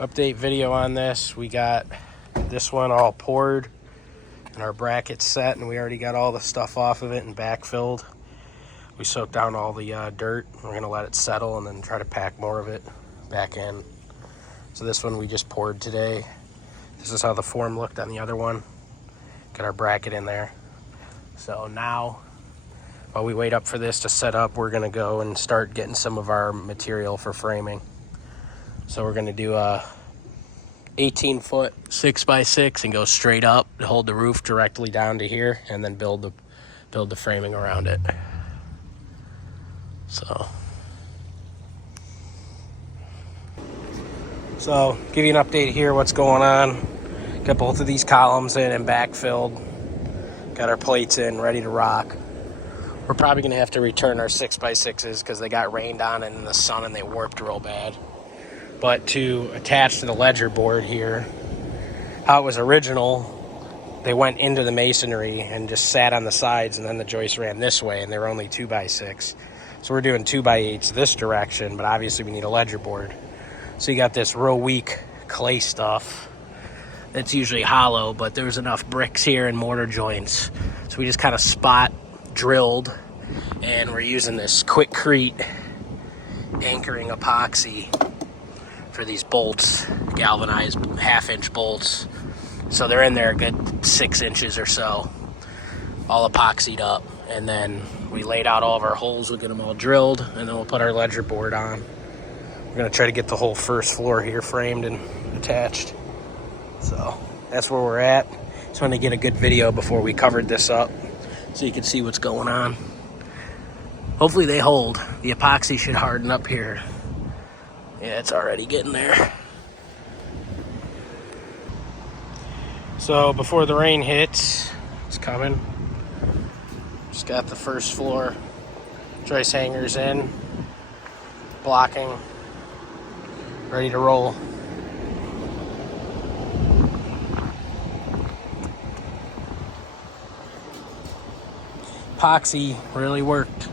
Update video on this. We got this one all poured and our brackets set, and we already got all the stuff off of it and backfilled. We soaked down all the dirt. We're gonna let it settle and then try to pack more of it back in. So this one we just poured today. This is how the form looked on the other one. Got our bracket in there. So now, while we wait up for this to set up, we're gonna go and start getting some of our material for framing. So we're gonna do a 18-foot 6x6 and go straight up to hold the roof directly down to here, and then build the framing around it. So give you an update here, what's going on. Got both of these columns in and backfilled. Got our plates in, ready to rock. We're probably gonna have to return our 6x6s because they got rained on in the sun and they warped real bad. But to attach to the ledger board here, how it was original, they went into the masonry and just sat on the sides, and then the joist ran this way, and they were only 2x6. So we're doing 2x8s this direction, but obviously we need a ledger board. So you got this real weak clay stuff that's usually hollow, but there's enough bricks here and mortar joints. So we just kind of spot drilled, and we're using this Quickcrete anchoring epoxy for these bolts, galvanized 1/2-inch bolts. So they're in there a good 6 inches or so, all epoxied up. And then we laid out all of our holes, we'll get them all drilled, and then we'll put our ledger board on. We're gonna try to get the whole first floor here framed and attached. So that's where we're at. Just wanted to get a good video before we covered this up so you can see what's going on. Hopefully they hold. The epoxy should harden up here. Yeah, it's already getting there. So before the rain hits, it's coming. Just got the first floor joist hangers in, blocking, ready to roll. Epoxy really worked.